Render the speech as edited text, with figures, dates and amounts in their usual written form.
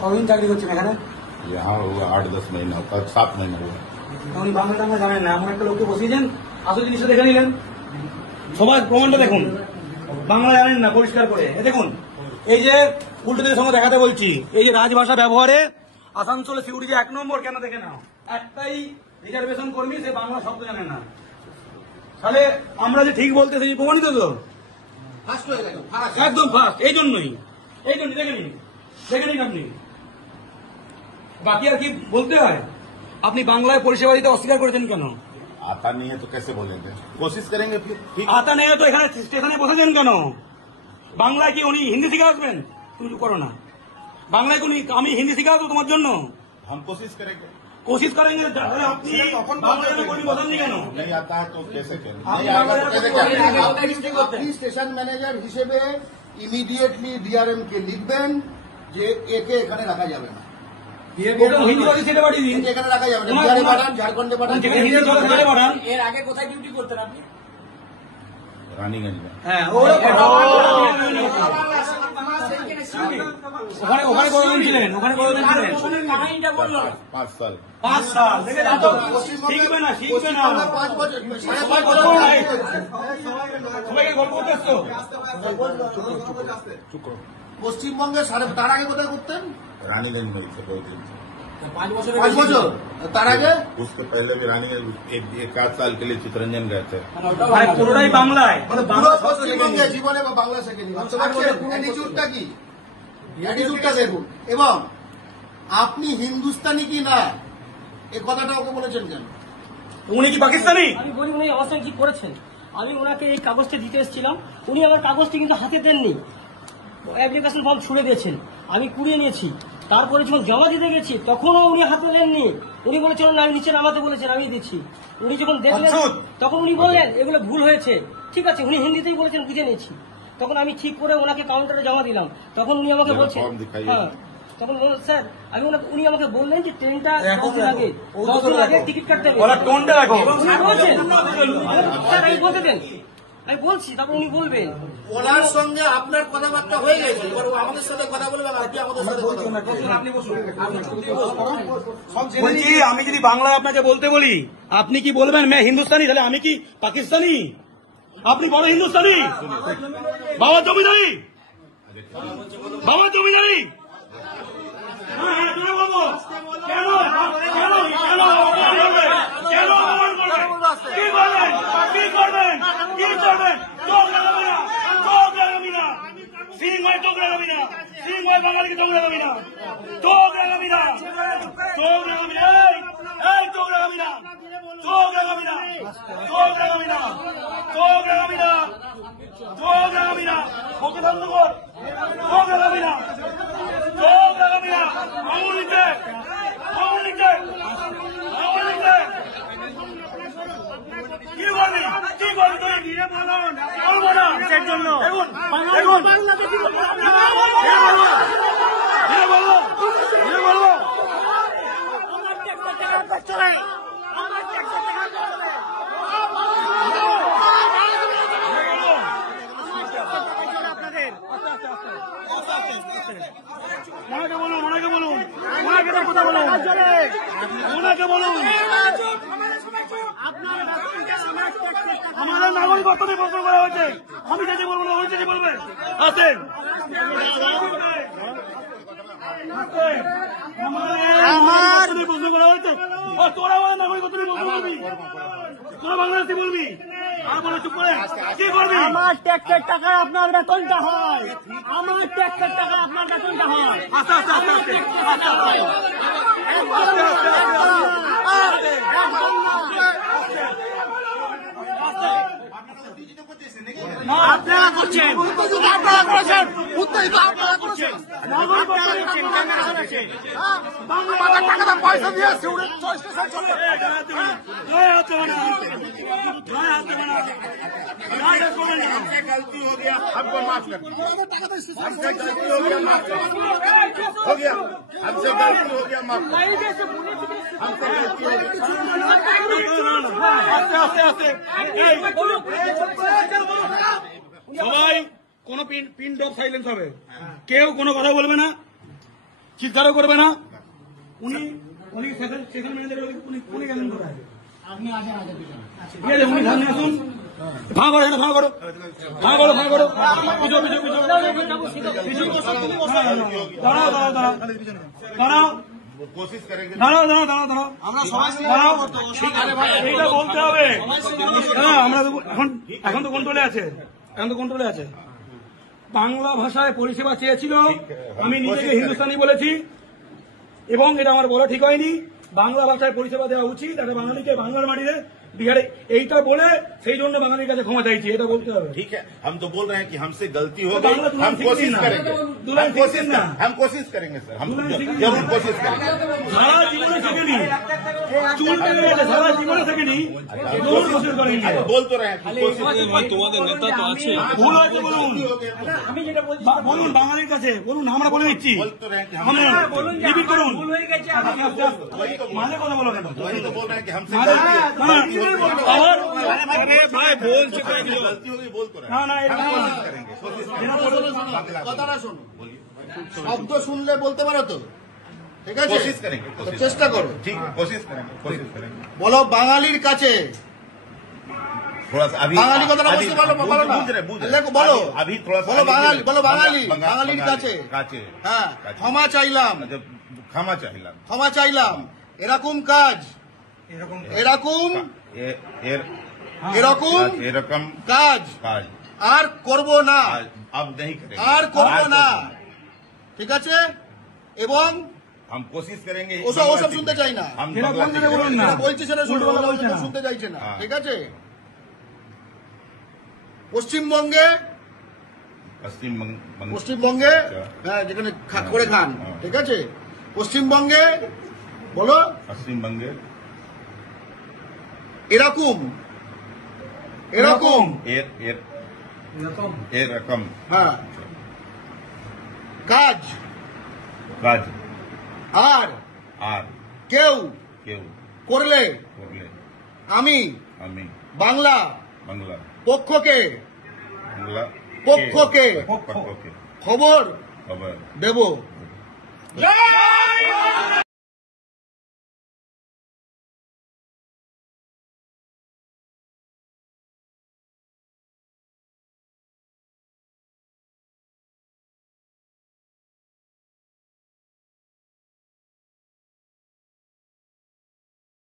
কতদিন চাকরি করছেন এখানে? यहाँ हुआ 8-10 महीना, 7 महीना हुआ। উনি বাংলা টাংলা জানেন না, এমন একটা লোককে বসিয়েছেন, আসল জিনিসটা দেখে নিলেন। সবাই প্রমাণটা দেখুন, বাংলা জানেন না পরিষ্কার করে। দেখুন, এই যে উল্টোদের সঙ্গে দেখাতে বলছি, এই যে রাজভাষা ব্যবহারে আসানসোলে সিকিউরিটি 1 নম্বর কেন দেখে নাও, একটাই রিজার্ভেশন কর্মী, সে বাংলা শব্দ জানে না। তাহলে আমরা যে ঠিক বলতে সেই প্রমাণিত তো একদম ফার্স্ট। এই জন্যই দেখে নিন আপনি। বাকি আর কি বলতে হয়? আপনি বাংলায় পরিষেবা দিতে অস্বীকার করেছেন কেন? आता नहीं है तो कैसे बोलेंगे? कोशिश करेंगे फिर। ठीक आता नहीं है तो এখানে স্টেশনে বসেছেন কেন? বাংলায় কি উনি হিন্দি শিখে আসবেন? তুমি করো না বাংলায়, কোন আমি হিন্দি শিখে আসবো তোমার জন্য? हम कोशिश करेंगे। कोशिश करेंगे। আপনি বাংলায় কোন বসেননি কেন? नहीं आता है तो कैसे करेंगे? আপনি স্টেশন ম্যানেজার হিসেবে ইমিডিয়েটলি ডিআরএম কে লিখবেন যে একে এখানে রাখা যাবে না, হিন্দি বাড়ি সেটা পাঠিয়ে দিন, এখানে রাখা যাবে না, বিহারে পাঠান, ঝাড়খণ্ডে পাঠান। হিন্দি চলে পাঠান। এর আগে কোথায় ডিউটি করতেন আপনি? रानीगंज में। হ্যাঁ, ওখানে কতদিন ছিলেন? ওখানে কতদিন ছিলেন? কাহিনীটা বললো 5 साल। 5 সাল। শিখবে না। 5 বছর, 5.5 বছর। সবাইকে গল্প করতে এসছো? পশ্চিমবঙ্গে তার আগে কোথায় করতেন? रानीगंज में थे बहुत दिन। 5 বছর 5 বছর। তার আগে उसके पहले भी रानीगंज एक 8 साल के लिए चित्रंजन गए थे। মানে পুরোটাই বাংলায়, মানে পুরো পশ্চিমবঙ্গে জীবনে বাংলা শেখেনি। অ্যাটিটিউডটা কি? অ্যাটিটিউডটা দেখুন। এবং আপনি হিন্দুস্তানি কি না এই কথাটা ওকে বলেছেন কেন? উনি কি পাকিস্তানি? আমি বলি উনি অবস্থান কি করেছেন। আমি ওনাকে এই কাগজটা দিতে এসেছিলাম, উনি আমার কাগজটি কিন্তু হাতে দেননি, অ্যাপ্লিকেশন ফর্ম ছুড়ে দিয়েছেন, আমি কুড়িয়ে নিয়েছি। তারপরে যখন জমা দিতে গেছি তখনও উনি হাতে দেননি, উনি বলেছিলেন না আমি নিচে নামাতে বলেছেন, আমি দিচ্ছি। উনি যখন দেখলেন তখন উনি বললেন এগুলো ভুল হয়েছে, ঠিক আছে, উনি হিন্দিতেই বলেছেন, বুঝে নিয়েছি। তখন আমি ঠিক করে ওনাকে কাউন্টারে জমা দিলাম, তখন উনি আমাকে বলছেন, হ্যাঁ, তখন স্যার আমি উনি আমাকে বললেন যে ট্রেনটা 10 দিন আগে টিকিট কাটতে হবে। টোনটা রাখো। উনি বলছেন স্যার আমি বলতে দেন, আমি বলছি, তারপর উনি বলবেন। ওনার সঙ্গে আপনার কথাবার্তা হয়ে গেছে, এবার ও আমাদের সাথে কথা বলবে, আপনি আমাদের সাথে কথা বলবেন। আপনি বলছি আমি যদি বাংলায় আপনাকে বলতে বলি আপনি কি বলবেন मैं হিন্দুস্তানি? তাহলে আমি কি পাকিস্তানি? আপনি বড় হিন্দুস্তানি? বাবা জমিদারি, বাবা জমিদারি। বলবো কেন কি করবেন, কি করবেন, কি করবেন? চোখ লাগাবি না, চোখ লাগাবি না, সিং হয় চোখ লাগাবি না, সিং হয় বাঙালিকে চোখ লাগাবি না, চোখ লাগাবি না, চোখ লাগাবি না, এই চোখ লাগাবি না, চোখ লাগাবি না, চোখ লাগাবি না, চোখ লাগাবি না, চোখ লাগাবি না, ওকে বন্ধ কর, চোখ লাগাবি না, চোখ লাগাবি না, আঙুল নিচে, আঙুল নিচে, আঙুল নিচে। কি করবি, কি করবি তুই? বলবো না কিসের জন্য? দেখুন বলবো ওনাকে বলুন, ওনাকে বলুন, ওনাকে কথা বলুন, ওনাকে বলুন। আমাদের নাগরিকত্ব নিয়ে প্রশ্ন করা হয়েছে, আমি যেতে বলবো না, ওই যেতে বলবেন। আসেন প্রশ্ন করা হয়েছে, তোরা আমাদের নাগরিকত্ব নিয়ে প্রশ্ন করবি, তোরা বাংলাদেশি বলবি, আর বলে চুপ করে কি করবি? আমার ট্যাক্সের টাকা আপনার বেতনটা হয়, আমার ট্যাক্সের টাকা আপনার বেতনটা হয়। আস্তে আস্তে আস্তে আস্তে আপনারা করছেন, আপনারা করেছেন, উত্তেজিত আপনারা করছেন, বাংলার টাকাটা পয়সা দিয়ে চলে। गलती हो गया, हमको माफ कर दीजिए। हमसे गलती हो गया, माफ कर दीजिए। हो गया, हमसे गलती हो गया, माफ कर दीजिए। हमसे गलती हो गया। সবাই কোন পিন ড্রপ সাইলেন্স হবে, কেউ কোনো কথা বলবে না। চিৎকারও করবে না। উনি উনি সেকেন্ড ম্যানেজার উনি গেলেন কোথায়? ঠিক আছে, উনি সামনে আসুন। ফাঁকা করো, এটা ফাঁকা করো, ফাঁকা করো, ফাঁকা করো। পিছু পিছু পিছু দাঁড়াও দাঁড়াও দাঁড়াও দাঁড়াও कोशिश करेंगे। দাঁড়াও দাঁড়াও দাঁড়াও দাঁড়াও দাঁড়াও। এইটা বলতে হবে। হ্যাঁ, আমরা তো এখন তো কন্ট্রোলে আছে, এখন তো কন্ট্রোলে আছে। বাংলা ভাষায় পরিষেবা চেয়েছিল, আমি নিজেকে হিন্দুস্তানি বলেছি এবং এটা আমার বলা ঠিক হয়নি। বাংলা ভাষায় পরিষেবা দেওয়া উচিত, একটা বাঙালিকে বাংলার মাটিতে বিহারে, এইটা বলে সেই জন্য বাঙালির কাছে ক্ষমা চাইছি, এটা বলতে হবে। ठीक है, हम तो बोल रहे हैं कि हमसे गलती हो तो गई, बांग्ला हम कोशिश दुल्हन करेंगे, दुल्हन हम कोशिश करेंगे सर, हम जरूर कोशिश करेंगे। সারা জীবনে থাকেনি, চুল টেনে গেছে, সারা জীবনে থাকেনি, জরুর কোशिश করেंगे। बोल तो रहे हैं कि कोशिश তোমাদের নেতা তো আছে। ভুল হয়েছে বলুন, আমি যেটা বলছি বলুন বাঙালির কাছে বলুন, আমরা বলে দিচ্ছি। बोल तो रहे हैं कि আমরা বলুন যে রিপিট করুন, ভুল হয়ে গেছে, আমি মানে কথা বলো কেন? वही तो बोल रहे हैं कि हमसे মানে- गलती না, আবার गलती होगी, बोल तो रहे না हैं। না এটা कोशिश करेंगे, कोशिश करेंगे। কথাটা শোনো, শব্দ শুনলে বলতে পারো তো, ঠিক আছে? कोशिश करेंगे, তো कोशिश চেষ্টা করো। ठीक है, कोशिश करेंगे, कोशिश करेंगे। বলো বাঙালির কাছে, थोड़ा सा अभी বাঙালি কথাটা अभी- বুঝতে পারো, बूझ- বলো না। बूझ रहे, बूझ रहे। লেখো, বলো। अभी थोड़ा सा বলো বাঙালি, বলো বাঙালি, बंगाल- বাঙালির কাছে। काचे হ্যাঁ, কাছে। ক্ষমা চাইলাম, जब क्षमा चाहिए ক্ষমা চাইলাম, এরকম কাজ, এরকম এরকম এরকম কাজ কাজ আর করব না, आज अब नहीं करेंगे, আর করব आज না, करबो ঠিক আছে? এবং हम कोशिश करेंगे। ওসব बंगला ওসব सीखेंगे। শুনতে চাই না, हम যেটা बंगला বলতে सीखेंगे। বলুন না। যেটা বলছি সেটা শুনতে উল্টো বলছে না। শুনতে চাইছে না, হ্যাঁ। ঠিক আছে? পশ্চিমবঙ্গে, पश्चिम बंग- পশ্চিমবঙ্গে হ্যাঁ, যেখানে করে খান, হ্যাঁ। ঠিক আছে? পশ্চিমবঙ্গে বলো पश्चिम बंगे এরকম এরকম एर एर ए रकम হ্যাঁ কাজ काज আর आर কেউ केव করলে कोरले আমি अमी বাংলা बंगला পক্ষকে बंगला পক্ষকে पक्षों के খবর खबर দেব।